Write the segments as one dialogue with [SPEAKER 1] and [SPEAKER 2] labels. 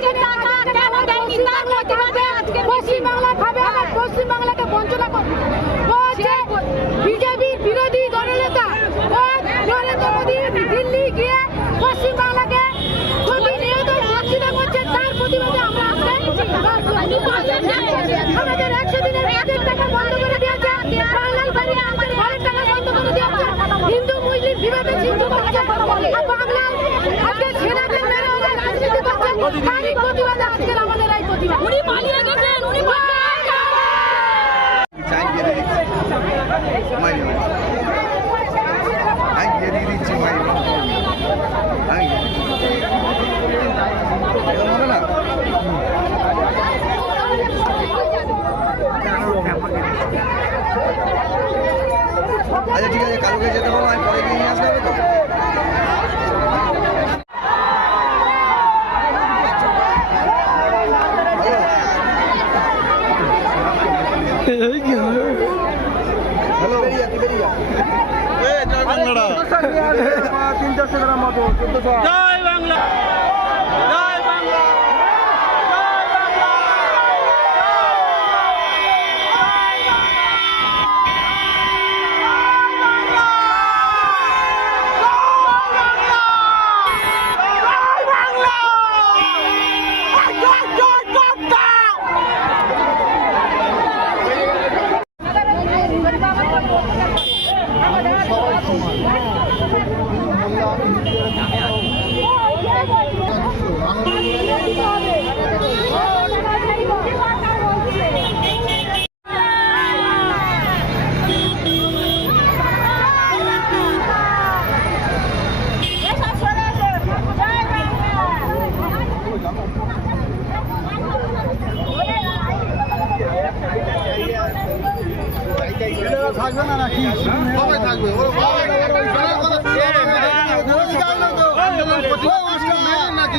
[SPEAKER 1] টাকা কেন প্রতিবাদে আজকে
[SPEAKER 2] পশ্চিমবাংলা
[SPEAKER 1] উনি পালিয়ে গেছেন উনি
[SPEAKER 3] আচ্ছা ঠিক আছে কালকে যেতে পারব আমি পরে গিয়ে নিয়ে আসতে হবে তো?
[SPEAKER 4] জয় বাংলা Thank you.
[SPEAKER 3] থাকবে না নাকি সবাই থাকবে নাকি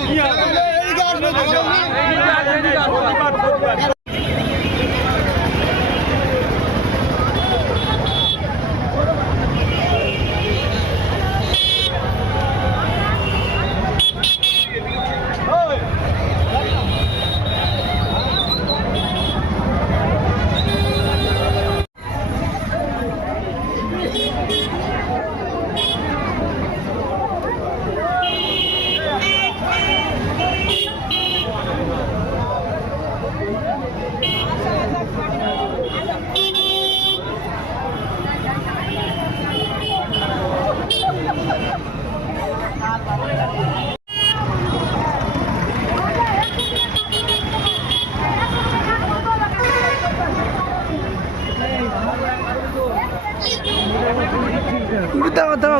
[SPEAKER 2] আপনারা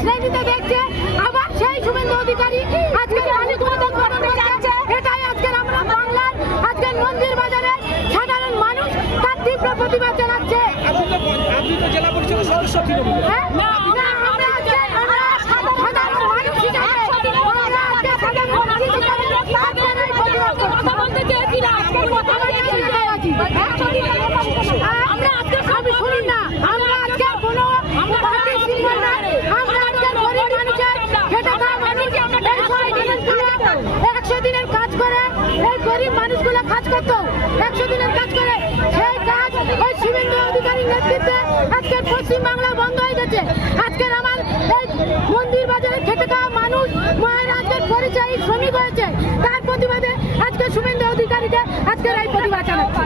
[SPEAKER 2] শ্রেণীতে দেখছে আবার সেই শুভেন্দু অধিকারী আজকে মালিক মদন করতে যাচ্ছে এটাই আজকের আমরা বাংলার আজকের মন্দির বাজারে সাধারণ মানুষ তার তীব্র প্রতিবাদ জানাচ্ছে।
[SPEAKER 4] আপনি তো জেলা পরিষদের সদস্য ছিলেন
[SPEAKER 2] হ্যাঁ? না, আমরা আজকে আমরা সাধারণ মানুষ হিসাবে আমরা আজকে সাধারণ মানুষ হিসাবে আজকের এই প্রতিবাদ করছি।
[SPEAKER 1] কথা বলতে চেয়েছি না আজকের কথা বলতে চেয়েছি
[SPEAKER 2] আমরা আজকে আমি শুনি না আমরা আজকে কোনো পার্টি সিম্বল না আমরা আজকে গরিব মানুষের খেটে খাওয়া মানুষ একশো দিনের কাজ করে, এই গরিব মানুষগুলো কাজ করতো। একশো দিনের কাজ করে, সেই কাজ ওই শুভেন্দু অধিকারীর নেতৃত্বে আজকের পশ্চিমবাংলা বন্ধ হয়ে গেছে। আজকের আমার এই মন্দির বাজারে খেতে খাওয়া মানুষ মহারাজের পরিচয়ী শ্রমিক হয়েছে। তার প্রতিবাদে আজকে শুভেন্দু অধিকারীকে আজকের এই প্রতিবাদ জানাচ্ছে।